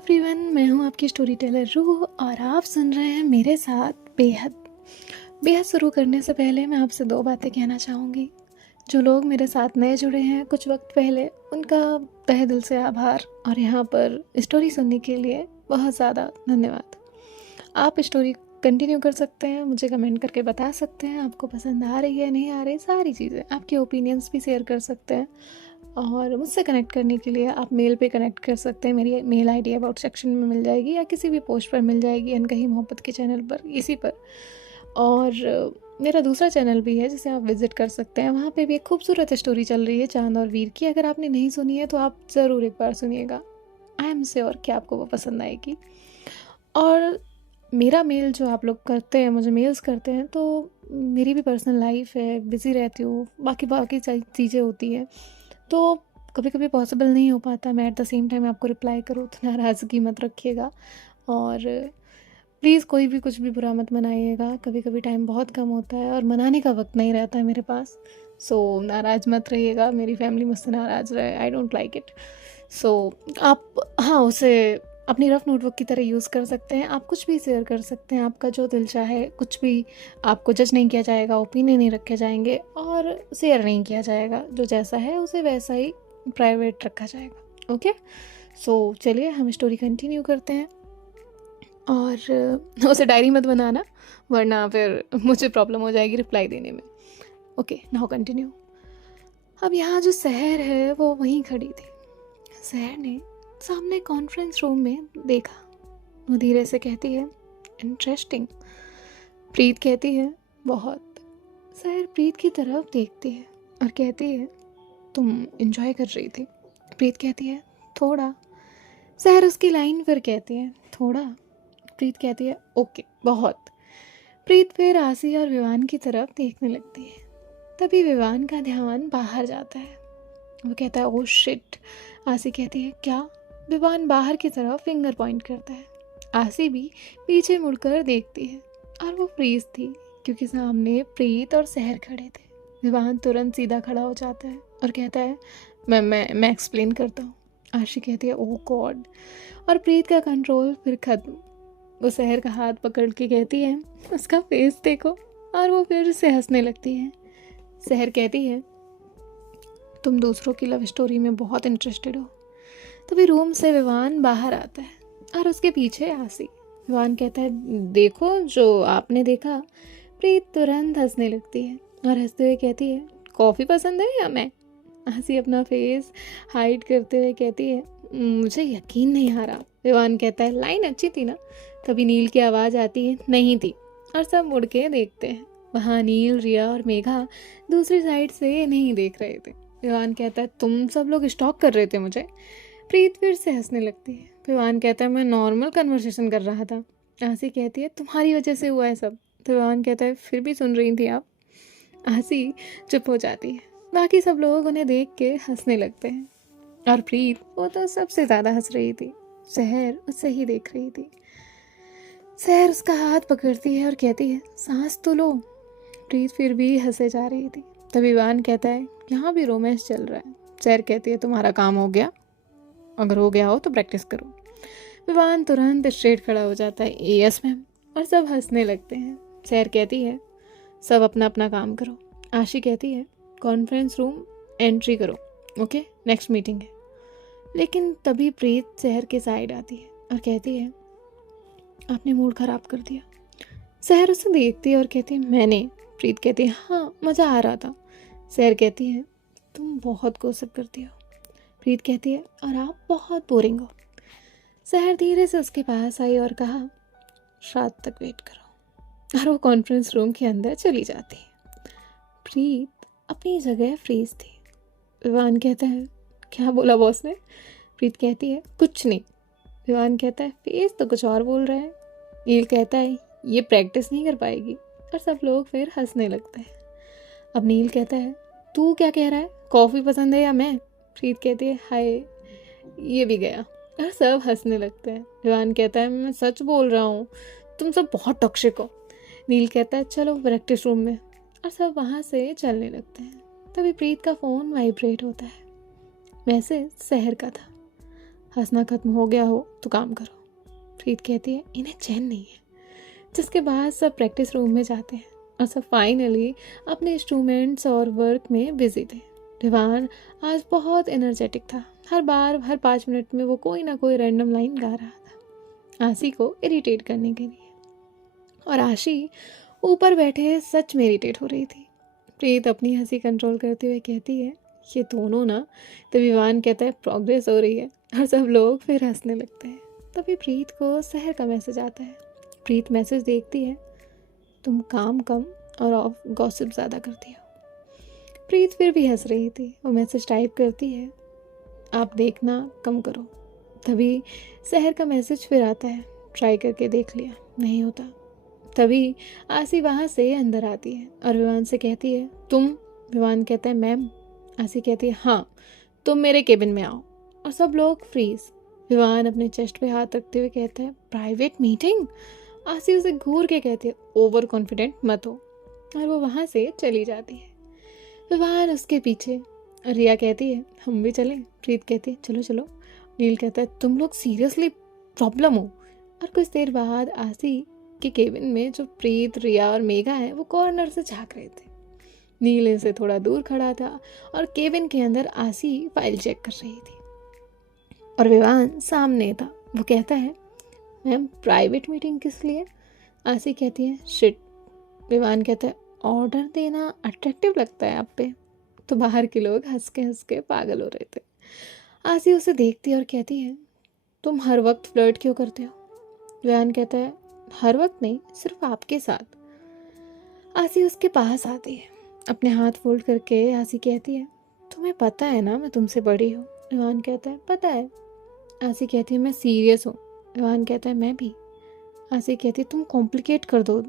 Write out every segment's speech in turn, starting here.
Everyone, मैं हूँ आपकी स्टोरी टेलर रूह और आप सुन रहे हैं मेरे साथ बेहद। बेहद शुरू करने से पहले मैं आपसे दो बातें कहना चाहूँगी। जो लोग मेरे साथ नए जुड़े हैं कुछ वक्त पहले, उनका तहे दिल से आभार और यहाँ पर स्टोरी सुनने के लिए बहुत ज़्यादा धन्यवाद। आप स्टोरी कंटिन्यू कर सकते हैं, मुझे कमेंट करके बता सकते हैं आपको पसंद आ रही है नहीं आ रही, सारी चीज़ें, आपके ओपिनियंस भी शेयर कर सकते हैं। और मुझसे कनेक्ट करने के लिए आप मेल पे कनेक्ट कर सकते हैं। मेरी मेल आईडी अबाउट सेक्शन में मिल जाएगी या किसी भी पोस्ट पर मिल जाएगी, अनकही मोहब्बत के चैनल पर, इसी पर। और मेरा दूसरा चैनल भी है जिसे आप विज़िट कर सकते हैं। वहाँ पे भी एक खूबसूरत स्टोरी चल रही है चांद और वीर की। अगर आपने नहीं सुनी है तो आप ज़रूर एक बार सुनिएगा। आई एम श्योर कि आपको वो पसंद आएगी। और मेरा मेल जो आप लोग करते हैं, मुझे मेल्स करते हैं, तो मेरी भी पर्सनल लाइफ है, बिज़ी रहती हूँ, बाकी चीज़ें होती हैं, तो कभी कभी पॉसिबल नहीं हो पाता मैं एट द सेम टाइम आपको रिप्लाई करूँ, तो नाराज़गी मत रखिएगा। और प्लीज़ कोई भी कुछ भी बुरा मत मनाइएगा। कभी कभी टाइम बहुत कम होता है और मनाने का वक्त नहीं रहता है मेरे पास। सो नाराज़ मत रहिएगा, मेरी फैमिली मुझसे नाराज़ रहे, आई डोंट लाइक इट। सो आप उसे अपनी रफ नोटबुक की तरह यूज़ कर सकते हैं। आप कुछ भी शेयर कर सकते हैं, आपका जो दिल चाहे कुछ भी। आपको जज नहीं किया जाएगा, ओपिनियन नहीं रखे जाएंगे और शेयर नहीं किया जाएगा। जो जैसा है उसे वैसा ही प्राइवेट रखा जाएगा। ओके, सो चलिए हम स्टोरी कंटिन्यू करते हैं। और उसे डायरी मत बनाना, वरना फिर मुझे प्रॉब्लम हो जाएगी रिप्लाई देने में। Okay, now continue. अब यहाँ जो सहर है वो वहीं खड़ी थी। सहर ने सामने कॉन्फ्रेंस रूम में देखा। वो धीरे से कहती है, इंटरेस्टिंग। प्रीत कहती है, बहुत। सहर प्रीत की तरफ देखती है और कहती है, तुम एंजॉय कर रही थी? प्रीत कहती है, थोड़ा। सहर उसकी लाइन पर कहती है, थोड़ा। प्रीत कहती है, ओके, बहुत। प्रीत फिर आसी और विवान की तरफ देखने लगती है। तभी विवान का ध्यान बाहर जाता है। वो कहता है, ओह शिट। आसी कहती है, क्या? विवान बाहर की तरफ फिंगर पॉइंट करता है। आसी भी पीछे मुड़कर देखती है और वो फ्रीज थी, क्योंकि सामने प्रीत और सहर खड़े थे। विवान तुरंत सीधा खड़ा हो जाता है और कहता है, मैं एक्सप्लेन करता हूँ। आशी कहती है, ओह गॉड। और प्रीत का कंट्रोल फिर खत्म। वो सहर का हाथ पकड़ के कहती है, उसका फेस देखो। और वो फिर से हंसने लगती है। सहर कहती है, तुम दूसरों की लव स्टोरी में बहुत इंटरेस्टेड हो। तभी रूम से विवान बाहर आता है और उसके पीछे आसी। विवान कहता है, देखो जो आपने देखा। प्रीत तुरंत हंसने लगती है और हंसते हुए कहती है, कॉफ़ी पसंद है या मैं? आसी अपना फेस हाइड करते हुए कहती है, मुझे यकीन नहीं आ रहा। विवान कहता है, लाइन अच्छी थी ना? तभी नील की आवाज़ आती है, नहीं थी। और सब मुड़ के देखते हैं। वहाँ नील, रिया और मेघा दूसरी साइड से नहीं देख रहे थे। विवान कहता है, तुम सब लोग स्टॉक कर रहे थे मुझे? प्रीत फिर से हंसने लगती है। विवान कहता है, मैं नॉर्मल कन्वर्सेशन कर रहा था। आसी कहती है, तुम्हारी वजह से हुआ है सब। तो विवान कहता है, फिर भी सुन रही थी आप? आसी चुप हो जाती है। बाकी सब लोग उन्हें देख के हंसने लगते हैं और प्रीत, वो तो सबसे ज़्यादा हंस रही थी। सहर उससे ही देख रही थी। सहर उसका हाथ पकड़ती है और कहती है, सांस तो लो। प्रीत फिर भी हंसे जा रही थी। तभी विवान कहता है, यहाँ भी रोमांस चल रहा है। सहर कहती है, तुम्हारा काम हो गया? अगर हो गया हो तो प्रैक्टिस करो। विवान तुरंत स्ट्रेट खड़ा हो जाता है, यस मैम। और सब हंसने लगते हैं। सहर कहती है, सब अपना अपना काम करो। आशी कहती है, कॉन्फ्रेंस रूम एंट्री करो, ओके, नेक्स्ट मीटिंग है। लेकिन तभी प्रीत सहर के साइड आती है और कहती है, आपने मूड खराब कर दिया। सहर उसे देखती है और कहती है, मैंने? प्रीत कहती है, हाँ, मज़ा आ रहा था। सहर कहती है, तुम बहुत गॉसिप करती हो। प्रीत कहती है, और आप बहुत बोरिंग हो। सहर धीरे से उसके पास आई और कहा, रात तक वेट करो। और वो कॉन्फ्रेंस रूम के अंदर चली जाती है। प्रीत अपनी जगह फ्रीज थी। विवान कहता है, क्या बोला बॉस ने? प्रीत कहती है, कुछ नहीं। विवान कहता है, फेस तो कुछ और बोल रहा है। नील कहता है, ये प्रैक्टिस नहीं कर पाएगी। और सब लोग फिर हंसने लगते हैं। अब नील कहता है, तू क्या कह रहा है? कॉफ़ी पसंद है या मैं? प्रीत कहती है, हाय, ये भी गया। और सब हंसने लगते हैं। विवान कहता है, मैं सच बोल रहा हूँ, तुम सब बहुत टॉक्सिक हो। नील कहता है, चलो प्रैक्टिस रूम में। और सब वहाँ से चलने लगते हैं। तभी प्रीत का फ़ोन वाइब्रेट होता है। मैसेज सहर का था। हंसना खत्म हो गया हो तो काम करो। प्रीत कहती है इन्हें चैन नहीं है। जिसके बाद सब प्रैक्टिस रूम में जाते हैं और सब फाइनली अपने इंस्ट्रूमेंट्स और वर्क में बिजी थे। विवान आज बहुत एनर्जेटिक था। हर बार हर 5 मिनट में वो कोई ना कोई रैंडम लाइन गा रहा था आशी को इरिटेट करने के लिए। और आशी ऊपर बैठे सच में इरिटेट हो रही थी। प्रीत अपनी हंसी कंट्रोल करते हुए कहती है ये दोनों ना। तो विवान कहता है प्रोग्रेस हो रही है और सब लोग फिर हंसने लगते हैं। तभी प्रीत को शहर का मैसेज आता है। प्रीत मैसेज देखती है तुम काम कम और गॉसिप ज़्यादा करती हो। प्रीत फिर भी हंस रही थी। वो मैसेज टाइप करती है आप देखना कम करो। तभी शहर का मैसेज फिर आता है ट्राई करके देख लिया नहीं होता। तभी आसी वहाँ से अंदर आती है और विवान से कहती है तुम। विवान कहता है मैम। आसी कहती है हाँ तुम मेरे केबिन में आओ। और सब लोग फ्रीज। विवान अपने चेस्ट पे हाथ रखते हुए कहता है प्राइवेट मीटिंग। आसी उसे घूर के कहती है ओवर कॉन्फिडेंट मत हो। और वो वहाँ से चली जाती है। विवान उसके पीछे। रिया कहती है हम भी चलें। प्रीत कहती है चलो चलो। नील कहता है तुम लोग सीरियसली प्रॉब्लम हो। और कुछ देर बाद आसी के केबिन में जो प्रीत रिया और मेघा है वो कॉर्नर से झांक रहे थे। नील इनसे थोड़ा दूर खड़ा था और केबिन के अंदर आसी फाइल चेक कर रही थी और विवान सामने था। वो कहता है मैम प्राइवेट मीटिंग किस लिए। आसी कहती है शिट। विवान कहता है ऑर्डर देना अट्रैक्टिव लगता है आप पे। तो बाहर के लोग हंस के पागल हो रहे थे। आसी उसे देखती है और कहती है तुम हर वक्त फ्लर्ट क्यों करते हो। विवान कहता है हर वक्त नहीं सिर्फ आपके साथ। आसी उसके पास आती है अपने हाथ फोल्ड करके। आसी कहती है तुम्हें पता है ना मैं तुमसे बड़ी हूँ। विवान कहता है पता है। आसी कहती है मैं सीरियस हूँ। विवान कहता है मैं भी। आसी कहती है तुम कॉम्प्लिकेट कर दो।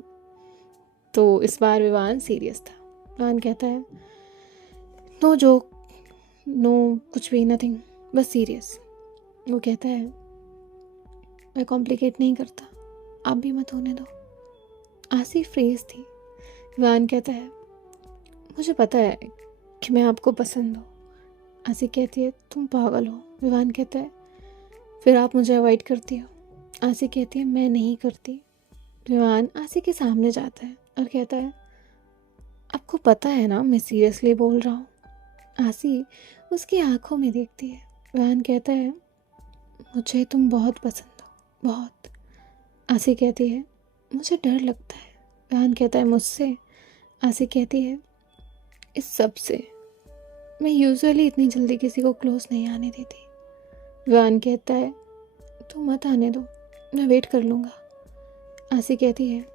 तो इस बार विवान सीरियस था। विवान कहता है नो जोक नो कुछ भी नथिंग बस सीरियस। वो कहता है मैं कॉम्प्लिकेट नहीं करता आप भी मत होने दो। आसी फ्रेज थी। विवान कहता है मुझे पता है कि मैं आपको पसंद हूँ। आसी कहती है तुम पागल हो। विवान कहता है फिर आप मुझे अवॉइड करती हो। आसी कहती है मैं नहीं करती। विवान आसी के सामने जाता है और कहता है आपको पता है ना मैं सीरियसली बोल रहा हूँ। आसी उसकी आंखों में देखती है। विवान कहता है मुझे तुम बहुत पसंद हो बहुत। आसी कहती है मुझे डर लगता है। विवान कहता है मुझसे। आसी कहती है इस सब से। मैं यूजुअली इतनी जल्दी किसी को क्लोज नहीं आने देती। विवान कहता है तू मत आने दो मैं वेट कर लूँगा। आसी कहती है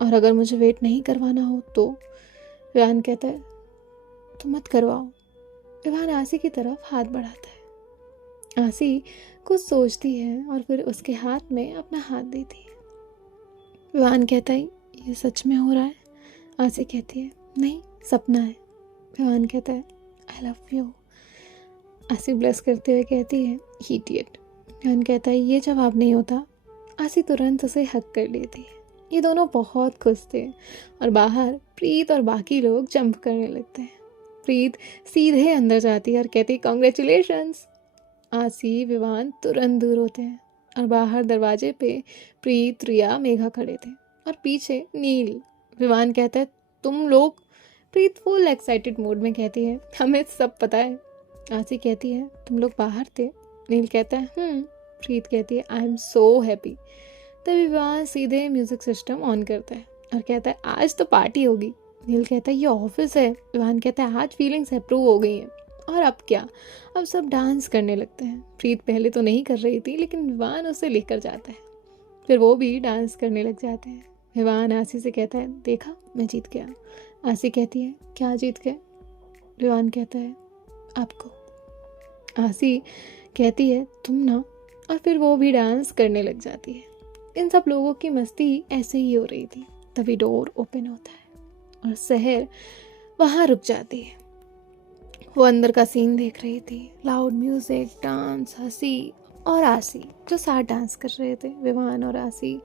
और अगर मुझे वेट नहीं करवाना हो तो। विवान कहता है तो मत करवाओ। विवान आसी की तरफ हाथ बढ़ाता है। आसी कुछ सोचती है और फिर उसके हाथ में अपना हाथ देती है। विवान कहता है ये सच में हो रहा है। आसी कहती है नहीं सपना है। विवान कहता है आई लव यू। आसी ब्लश करते हुए कहती है इडियट। विवान कहता है ये जवाब नहीं होता। आसी तुरंत उसे हक कर लेती है। ये दोनों बहुत खुश थे और बाहर प्रीत और बाकी लोग जंप करने लगते हैं। प्रीत सीधे अंदर जाती है और कहती है कॉन्ग्रेचुलेशंस। आसी विवान तुरंत दूर होते हैं और बाहर दरवाजे पे प्रीत रिया मेघा खड़े थे और पीछे नील। विवान कहता है तुम लोग। प्रीत फुल एक्साइटेड मूड में कहती है हमें सब पता है। आसी कहती है तुम लोग बाहर थे। नील कहता है प्रीत कहती है आई एम सो हैप्पी। तभी विवान सीधे म्यूजिक सिस्टम ऑन करता है और कहता है आज तो पार्टी होगी। नील कहता है ये ऑफिस है। विवान कहता है आज फीलिंग्स अप्रूव हो गई हैं और अब क्या। अब सब डांस करने लगते हैं। प्रीत पहले तो नहीं कर रही थी लेकिन विवान उसे लेकर जाता है। फिर वो भी डांस करने लग जाते हैं। विवान आसी से कहता है देखा मैं जीत गया। आसी कहती है क्या जीत गए। विवान कहता है आपको। आसी कहती है तुम ना। और फिर वो भी डांस करने लग जाती है। इन सब लोगों की मस्ती ऐसे ही हो रही थी। तभी डोर ओपन होता है और शहर वहाँ रुक जाती है। वो अंदर का सीन देख रही थी। लाउड म्यूजिक डांस हंसी और आसी जो साथ डांस कर रहे थे। विवान और आसी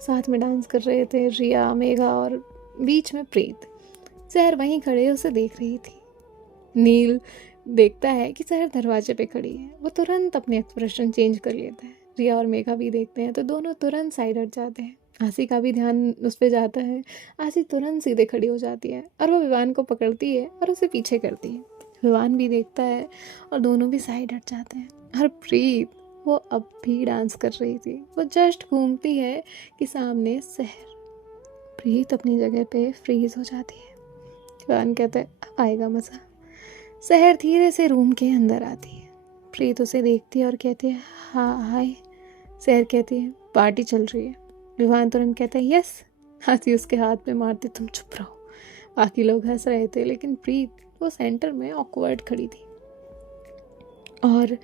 साथ में डांस कर रहे थे। रिया मेघा और बीच में प्रीत। शहर वहीं खड़े उसे देख रही थी। नील देखता है कि सहर दरवाजे पे खड़ी है। वो तुरंत अपने एक्सप्रेशन चेंज कर लेता है। रिया और मेघा भी देखते हैं तो दोनों तुरंत साइड हट जाते हैं। आसी का भी ध्यान उस पर जाता है। आसी तुरंत सीधे खड़ी हो जाती है और वो विवान को पकड़ती है और उसे पीछे करती है। विवान भी देखता है और दोनों भी साइड हट जाते हैं। और प्रीत, वो अब भी डांस कर रही थी। वो जस्ट घूमती है कि सामने सहर। प्रीत अपनी जगह पे फ्रीज हो जाती है। विवान कहता है अब आएगा मज़ा। सहर धीरे से रूम के अंदर आती है। प्रीत उसे देखती है और कहती है हाँ हाय। सहर कहती है पार्टी चल रही है। विवान तुरंत कहता है यस। आसी उसके हाथ में मारती तुम चुप रहो। बाकी लोग हंस रहे थे लेकिन प्रीत वो सेंटर में ऑकवर्ड खड़ी थी और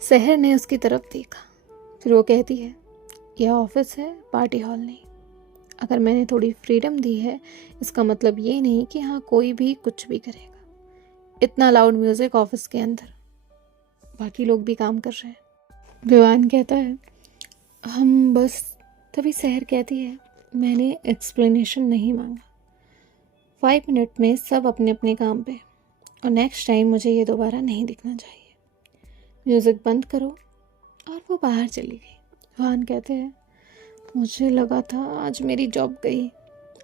सहर ने उसकी तरफ देखा। फिर वो कहती है यह ऑफिस है, पार्टी हॉल नहीं। अगर मैंने थोड़ी फ्रीडम दी है इसका मतलब ये नहीं कि हाँ कोई भी कुछ भी करेगा। इतना लाउड म्यूजिक ऑफिस के अंदर, बाकी लोग भी काम कर रहे हैं। विवान कहता है हम बस। तभी सहर कहती है मैंने एक्सप्लेनेशन नहीं मांगा। 5 मिनट में सब अपने अपने काम पे, और नेक्स्ट टाइम मुझे ये दोबारा नहीं दिखना चाहिए। म्यूज़िक बंद करो। और वो बाहर चली गई। विवान कहते हैं मुझे लगा था आज मेरी जॉब गई।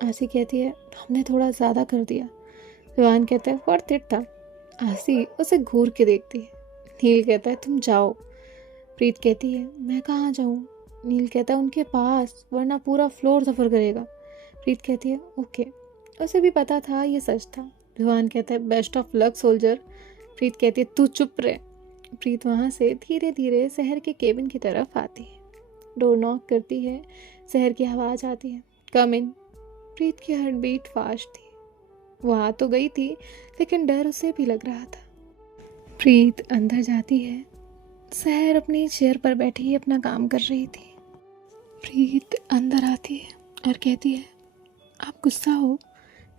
आसी कहती है हमने थोड़ा ज़्यादा कर दिया। विवान कहता है वर्थ इट था। आसी उसे घूर के देखती है। नील कहता है तुम जाओ। प्रीत कहती है मैं कहाँ जाऊँ। नील कहता है उनके पास, वरना पूरा फ्लोर सफ़र करेगा। प्रीत कहती है ओके। उसे भी पता था ये सच था। विवान कहता है बेस्ट ऑफ लक सोल्जर। प्रीत कहती है तू चुप रहे। प्रीत वहाँ से धीरे धीरे सहर के केबिन की तरफ आती है। डोर नॉक करती है। सहर की आवाज़ आती है कम इन। प्रीत की हार्ट बीट फास्ट थी। वो आ तो गई थी लेकिन डर उसे भी लग रहा था। प्रीत अंदर जाती है। सहर अपनी चेयर पर बैठी अपना काम कर रही थी। प्रीत अंदर आती है और कहती है आप गुस्सा हो।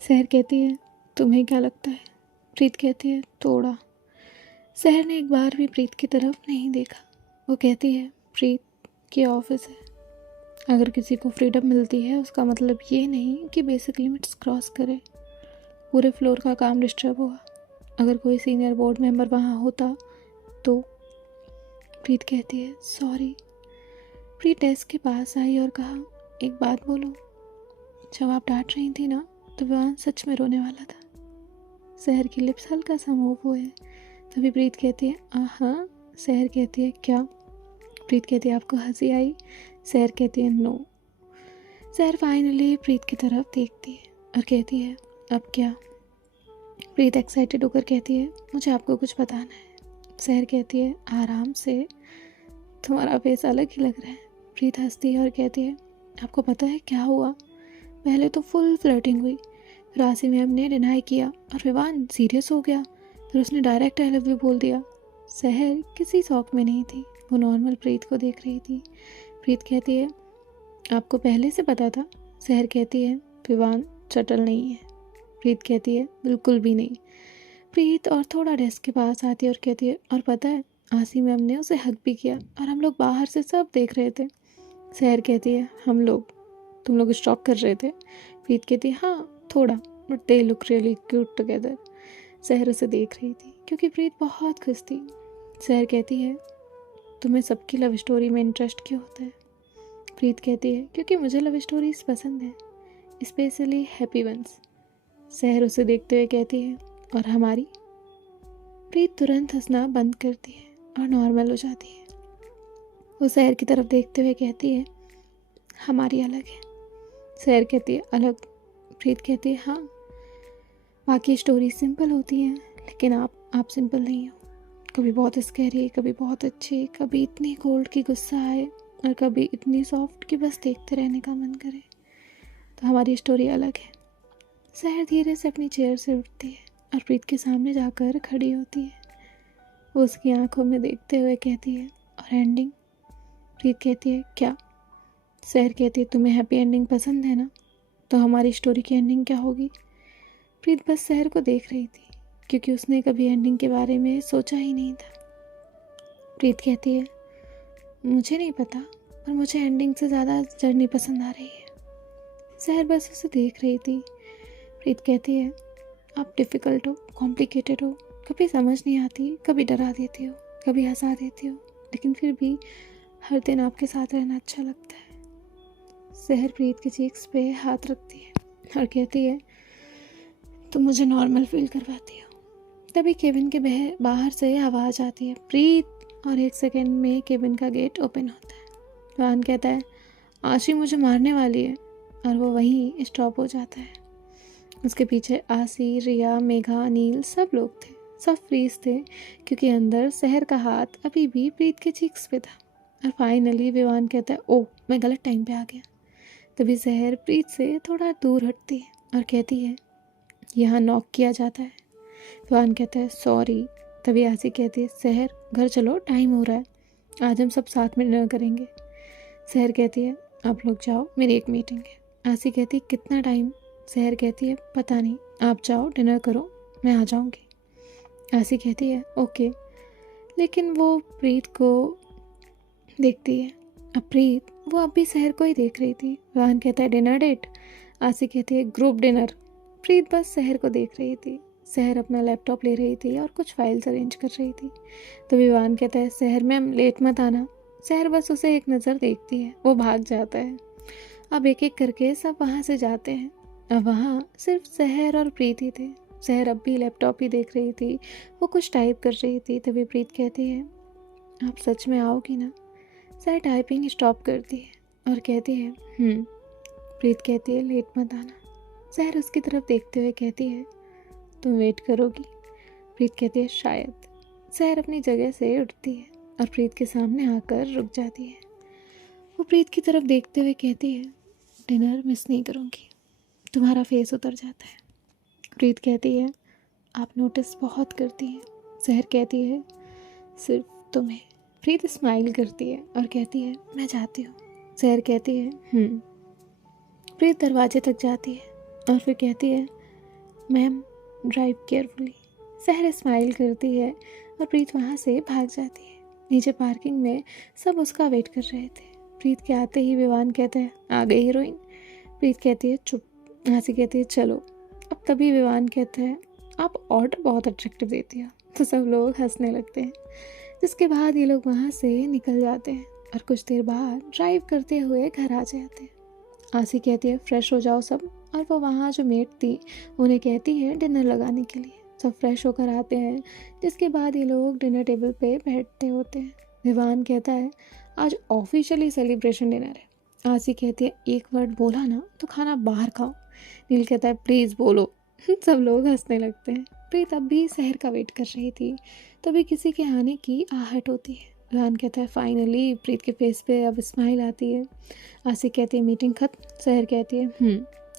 सहर कहती है तुम्हें क्या लगता है। प्रीत कहती है थोड़ा। सहर ने एक बार भी प्रीत की तरफ नहीं देखा। वो कहती है प्रीत की ऑफिस है। अगर किसी को फ्रीडम मिलती है उसका मतलब ये नहीं कि बेसिक लिमिट्स क्रॉस करे। पूरे फ्लोर का काम डिस्टर्ब हुआ। अगर कोई सीनियर बोर्ड मेंबर वहाँ होता तो। प्रीत कहती है सॉरी। प्रीत डेस्क के पास आई और कहा एक बात बोलो। जब आप डांट रही थी ना तो विवान सच में रोने वाला था। सहर की लिप्स हल्का सा मूव हुए। तभी प्रीत कहती है हाँ। सहर कहती है क्या। प्रीत कहती है आपको हंसी आई। सहर कहती है नो। सहर फाइनली प्रीत की तरफ देखती है और कहती है अब क्या। प्रीत एक्साइटेड होकर कहती है मुझे आपको कुछ बताना है। सहर कहती है आराम से, तुम्हारा फेस अलग ही लग रहा है। प्रीत हंसती है और कहती है आपको पता है क्या हुआ। पहले तो फुल फ्लर्टिंग हुई, फिर आसी मैम ने डिनाई किया और विवान सीरियस हो गया। फिर उसने डायरेक्ट आई लव यू बोल दिया। सहर किसी शौक में नहीं थी। वो नॉर्मल प्रीत को देख रही थी। प्रीत कहती है आपको पहले से पता था। सहर कहती है विवान चटल नहीं है। प्रीत कहती है बिल्कुल भी नहीं। प्रीत और थोड़ा डेस्क के पास आती है और कहती है और पता है आसी मैम ने उसे हक भी किया और हम लोग बाहर से सब देख रहे थे। सहर कहती है हम लोग, तुम लोग स्टॉक कर रहे थे। प्रीत कहती है हाँ थोड़ा, but they look really cute together. सहर उसे देख रही थी क्योंकि प्रीत बहुत खुश थी। सहर कहती है तुम्हें सबकी लव स्टोरी में इंटरेस्ट क्यों होता है। प्रीत कहती है क्योंकि मुझे लव स्टोरीज पसंद है, स्पेशली हैप्पी वंस। सहर उसे देखते हुए कहती है और हमारी। प्रीत तुरंत हंसना बंद करती है और नॉर्मल हो जाती है। वो सहर की तरफ देखते हुए कहती है हमारी अलग है। सहर कहती है अलग। प्रीत कहती है हाँ, बाकी स्टोरी सिंपल होती हैं लेकिन आप सिंपल नहीं हो। कभी बहुत स्कैरी, कभी बहुत अच्छी, कभी इतनी कोल्ड कि गुस्सा आए और कभी इतनी सॉफ्ट कि बस देखते रहने का मन करे। तो हमारी स्टोरी अलग है। सहर धीरे से अपनी चेयर से उठती है और प्रीत के सामने जाकर खड़ी होती है। वो उसकी आंखों में देखते हुए कहती है और एंडिंग। प्रीत कहती है क्या। सहर कहती है तुम्हें हैप्पी एंडिंग पसंद है ना, तो हमारी स्टोरी की एंडिंग क्या होगी। प्रीत बस सहर को देख रही थी क्योंकि उसने कभी एंडिंग के बारे में सोचा ही नहीं था। प्रीत कहती है मुझे नहीं पता, पर मुझे एंडिंग से ज़्यादा जर्नी पसंद आ रही है। सहर बस उसे देख रही थी। प्रीत कहती है आप डिफ़िकल्ट हो, कॉम्प्लिकेटेड हो, कभी समझ नहीं आती, कभी डरा देती हो, कभी हंसा देती हो, लेकिन फिर भी हर दिन आपके साथ रहना अच्छा लगता है। सहर प्रीत की चीक्स पे हाथ रखती है और कहती है, तुम मुझे नॉर्मल फील करवाती हो। तभी केबिन के बाहर से आवाज़ आती है, प्रीत, और 1 सेकेंड में केबिन का गेट ओपन होता है। वाहन कहता है, आशी मुझे मारने वाली है, और वो वहीं स्टॉप हो जाता है। उसके पीछे आशी, रिया, मेघा, अनिल सब लोग थे, सब फ्रीज थे, क्योंकि अंदर सहर का हाथ अभी भी प्रीत के चीक्स पे था। और फाइनली विवान कहता है, ओह मैं गलत टाइम पे आ गया। तभी सहर प्रीत से थोड़ा दूर हटती है और कहती है, यहाँ नॉक किया जाता है। विवान कहता है, सॉरी। तभी आशी कहती है, सहर घर चलो, टाइम हो रहा है, आज हम सब साथ में डिनर करेंगे। सहर कहती है, आप लोग जाओ, मेरी एक मीटिंग है। आशी कहती है, कितना टाइम? सहर कहती है, पता नहीं, आप जाओ डिनर करो, मैं आ जाऊंगी। आशी कहती है, ओके। लेकिन वो प्रीत को देखती है। अब प्रीत वो अब भी सहर को ही देख रही थी। वाहन कहता है, डिनर डेट? आशी कहती है, ग्रुप डिनर। प्रीत बस सहर को देख रही थी। सहर अपना लैपटॉप ले रही थी और कुछ फाइल्स अरेंज कर रही थी। तो विवान कहता है, सहर मैम लेट मत आना। सहर बस उसे एक नज़र देखती है, वो भाग जाता है। अब एक एक करके सब वहाँ से जाते हैं। अब वहाँ सिर्फ सहर और प्रीत ही थे। सहर अब भी लैपटॉप ही देख रही थी, वो कुछ टाइप कर रही थी। तभी प्रीत कहती है, आप सच में आओगी ना? सहर टाइपिंग स्टॉप करती है और कहती है, प्रीत कहती है, लेट मत आना। सहर उसकी तरफ देखते हुए कहती है, तुम वेट करोगी? प्रीत कहती है, शायद। सहर अपनी जगह से उठती है और प्रीत के सामने आकर रुक जाती है। वो प्रीत की तरफ देखते हुए कहती है, डिनर मिस नहीं करूँगी। तुम्हारा फेस उतर जाता है। प्रीत कहती है, आप नोटिस बहुत करती हैं। सहर कहती है, सिर्फ तुम्हें। प्रीत स्माइल करती है और कहती है, मैं जाती हूँ। सहर कहती है, प्रीत दरवाजे तक जाती है और फिर कहती है, मैम ड्राइव केयरफुली। सहर स्माइल करती है और प्रीत वहाँ से भाग जाती है। नीचे पार्किंग में सब उसका वेट कर रहे थे। प्रीत के आते ही विवान कहता है, आ गई हीरोइन? प्रीत कहती है, चुप। आशी कहती है, चलो। अब तभी विवान कहता है, आप ऑर्डर बहुत अट्रैक्टिव देती हो। तो सब लोग हंसने लगते हैं, जिसके बाद ये लोग वहाँ से निकल जाते हैं और कुछ देर बाद ड्राइव करते हुए घर आ जाते हैं। आशी कहती है, फ्रेश हो जाओ सब, और वो वहाँ जो मेट थी उन्हें कहती है डिनर लगाने के लिए। सब फ्रेश होकर आते हैं, जिसके बाद ये लोग डिनर टेबल पे बैठते होते हैं। विवान कहता है, आज ऑफिशियली सेलिब्रेशन डिनर है। आशी कहती है, एक वर्ड बोला ना तो खाना बाहर खाओ। नील कहता है, प्लीज़ बोलो। सब लोग हंसने लगते हैं। प्रीत अब भी सहर का वेट कर रही थी, तभी किसी के आने की आहट होती है। विवान कहता है, फाइनली। प्रीत के फेस पे अब स्माइल आती है। आशी कहती है, मीटिंग खत्म? सहर कहती है,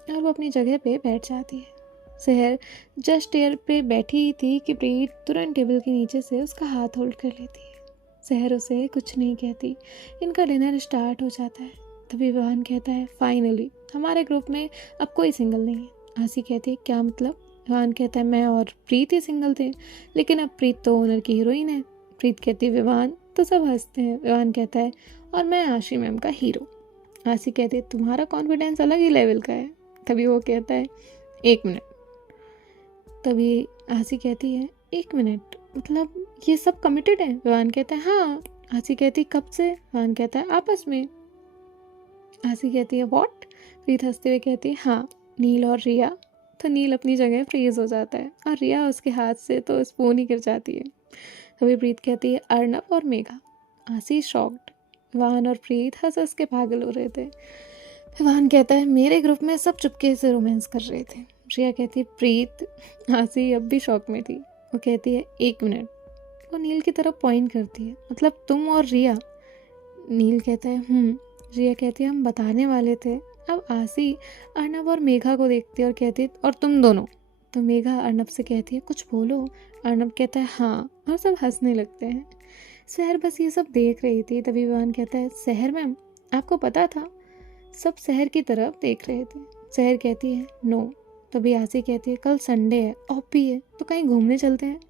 और वो अपनी जगह पे बैठ जाती है। सहर जस्ट एयर पे बैठी ही थी कि प्रीत तुरंत टेबल के नीचे से उसका हाथ होल्ड कर लेती है। सहर उसे कुछ नहीं कहती। इनका डिनर स्टार्ट हो जाता है। तभी विवान कहता है, फाइनली हमारे ग्रुप में अब कोई सिंगल नहीं है। आशी कहती है, क्या मतलब? विवान कहता है, मैं और प्रीत ही सिंगल थे, लेकिन अब प्रीत तो ओनर की हीरोइन है। प्रीत कहती है, विवान। तो सब हंसते हैं। विवान कहता है, और मैं आशी मैम का हीरो। आशी कहती है, तुम्हारा कॉन्फिडेंस अलग ही लेवल का है। तभी वो कहता है, 1 मिनट। तभी आशी कहती है, 1 मिनट मतलब ये सब कमिटेड है? विवान कहता है, हाँ। आशी कहती है, कब से? विवान कहता है, आपस में। आशी कहती है, व्हाट? प्रीत हंसते हुए कहती है, हाँ, नील और रिया। तो नील अपनी जगह फ्रीज हो जाता है और रिया उसके हाथ से तो स्पून ही गिर जाती है। तभी प्रीत कहती है, अर्नब और मेघा। आशी शॉक्ड। विवान और प्रीत हंस हंस के पागल हो रहे थे। विवान कहता है, मेरे ग्रुप में सब चुपके से रोमांस कर रहे थे। रिया कहती है, प्रीत। आशी अब भी शॉक में थी। वो कहती है, 1 मिनट। वो नील की तरफ पॉइंट करती है, मतलब तुम और रिया? नील कहता है, रिया कहती है, हम बताने वाले थे। अब आशी अर्नब और मेघा को देखती है और कहती है, और तुम दोनों? तो मेघा अर्नब से कहती है, कुछ बोलो। अर्नब कहता है, हाँ, और सब हंसने लगते हैं। सहर बस ये सब देख रही थी। तभी विवान कहता है, सहर मैम, आपको पता था? सब सहर की तरफ देख रहे थे। सहर कहती है, नो। तभी आशी कहती है, कल संडे है, ऑफ भी है, तो कहीं घूमने चलते हैं।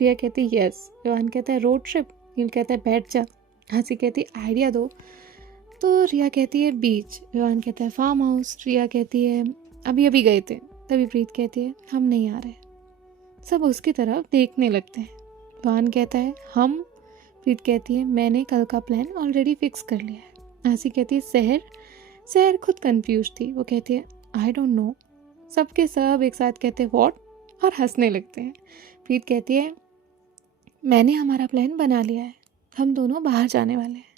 रिया कहती है, यस। विवान कहता है, रोड ट्रिप? नील कहता है, बैठ जा। आशी कहती है, आइडिया दो। तो रिया कहती है, बीच। विवान कहता है, फार्म हाउस। रिया कहती है, अभी अभी गए थे। तभी प्रीत कहती है, हम नहीं आ रहे। सब उसकी तरफ देखने लगते हैं। विवान कहता है हम। प्रीत कहती है मैंने कल का प्लान ऑलरेडी फिक्स कर लिया है। आसी कहती है सहर। सहर खुद कंफ्यूज थी। वो कहती है आई डोंट नो। सबके सब एक साथ कहते हैं व्हाट और हंसने लगते हैं। प्रीत कहती है मैंने हमारा प्लान बना लिया है, हम दोनों बाहर जाने वाले हैं।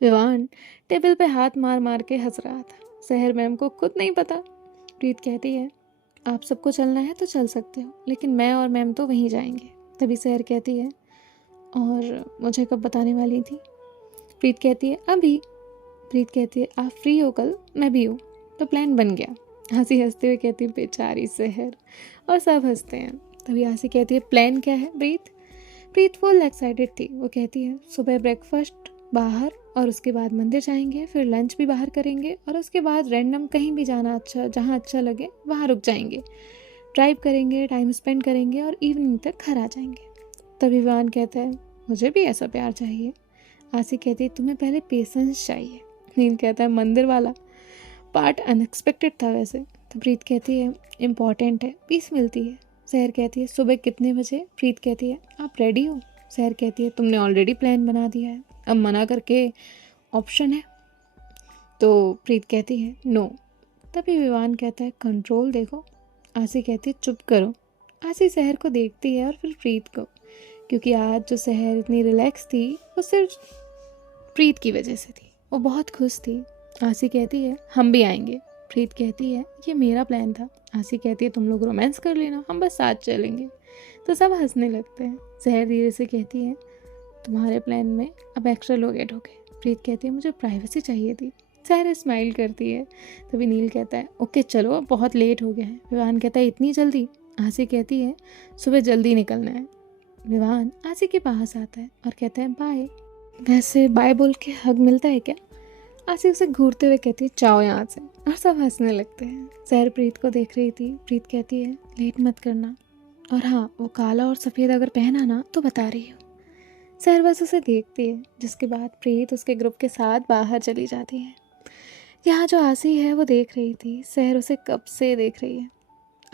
विवान टेबल पे हाथ मार मार के हंस रहा था। सहर मैम को खुद नहीं पता। प्रीत कहती है आप सबको चलना है तो चल सकते हो, लेकिन मैं और मैम तो वहीं जाएंगे। तभी सहर कहती है और मुझे कब बताने वाली थी? प्रीत कहती है अभी। प्रीत कहती है आप फ्री हो कल? मैं भी हूँ। तो प्लान बन गया। हंसी हंसते हुए कहती है बेचारी सहर, और सब हंसते हैं। तभी हंसी कहती है प्लान क्या है प्रीत? प्रीत फुल एक्साइटेड थी। वो कहती है सुबह ब्रेकफास्ट बाहर और उसके बाद मंदिर जाएंगे, फिर लंच भी बाहर करेंगे और उसके बाद रैंडम कहीं भी जाना अच्छा जहाँ अच्छा लगे वहाँ रुक जाएंगे, ड्राइव करेंगे, टाइम स्पेंड करेंगे और इवनिंग तक घर आ जाएंगे। तभी विवान कहता है मुझे भी ऐसा प्यार चाहिए। आसी कहती है तुम्हें पहले पेशेंस चाहिए। नील कहता है मंदिर वाला पार्ट अनएक्सपेक्टेड था वैसे। तो प्रीत कहती है इम्पॉर्टेंट है, पीस मिलती है। सहर कहती है सुबह कितने बजे? प्रीत कहती है आप रेडी हो? सहर कहती है तुमने ऑलरेडी प्लान बना दिया है, अब मना करके ऑप्शन है? तो प्रीत कहती है नो। तभी विवान कहता है कंट्रोल देखो। आसी कहती है चुप करो। आसी सहर को देखती है और फिर प्रीत को, क्योंकि आज जो सहर इतनी रिलैक्स थी वो सिर्फ प्रीत की वजह से थी। वो बहुत खुश थी। आसी कहती है हम भी आएंगे। प्रीत कहती है ये मेरा प्लान था। आसी कहती है तुम लोग रोमांस कर लेना, हम बस साथ चलेंगे। तो सब हंसने लगते हैं। सहर धीरे से कहती है तुम्हारे प्लान में अब एक्स्ट्रा लोग ऐड हो गए। प्रीत कहती है मुझे प्राइवेसी चाहिए थी। सहर स्माइल करती है। तभी नील कहता है ओके चलो अब बहुत लेट हो गया है। विवान कहता है इतनी जल्दी? आसी कहती है सुबह जल्दी निकलना है। विवान आसी के पास आता है और कहता है बाय। वैसे बाय बोल के हग मिलता है क्या? आसी उसे घूरते हुए कहती है जाओ यहाँ से, और सब हंसने लगते हैं। सहर प्रीत को देख रही थी। प्रीत कहती है लेट मत करना, और हाँ वो काला और सफ़ेद अगर पहना ना तो बता रही हूँ। सहर बस उसे देखती है, जिसके बाद प्रीत उसके ग्रुप के साथ बाहर चली जाती है। यहाँ जो आसी है वो देख रही थी, सहर उसे कब से देख रही है।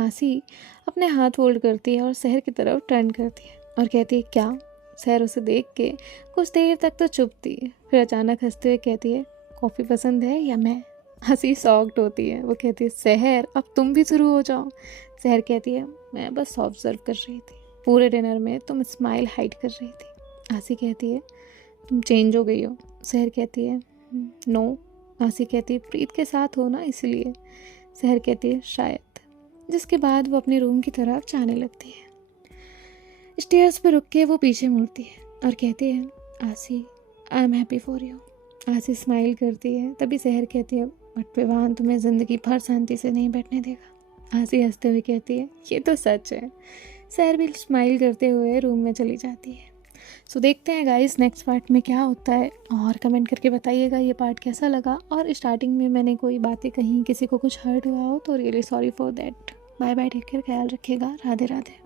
आसी अपने हाथ फोल्ड करती है और सहर की तरफ टर्न करती है और कहती है क्या? सहर उसे देख के कुछ देर तक तो चुप थी, फिर अचानक हंसते हुए कहती है कॉफ़ी पसंद है या मैं? हंसी शॉक्ड होती है। वो कहती है सहर अब तुम भी शुरू हो जाओ। सहर कहती है मैं बस ऑब्जर्व कर रही थी, पूरे डिनर में तुम स्माइल हाइड कर रही थी। आसी कहती है तुम चेंज हो गई हो। सहर कहती है नो। आसी कहती है प्रीत के साथ हो ना इसलिए। सहर कहती है शायद। जिसके बाद वो अपने रूम की तरफ जाने लगती है। स्टेयर्स पर रुक के वो पीछे मुड़ती है और कहती है आसी I am happy for you. आसी स्माइल करती है। तभी सहर कहती है बट विवान तुम्हें ज़िंदगी भर शांति से नहीं बैठने देगा। आसी हंसते हुए कहती है ये तो सच है। सहर भी स्माइल करते हुए रूम में चली जाती है। सो देखते हैं गाइस नेक्स्ट पार्ट में क्या होता है, और कमेंट करके बताइएगा ये पार्ट कैसा लगा। और स्टार्टिंग में मैंने कोई बातें कहीं किसी को कुछ हर्ट हुआ हो तो really sorry for that. Bye bye, take care, ख्याल रखिएगा, राधे राधे।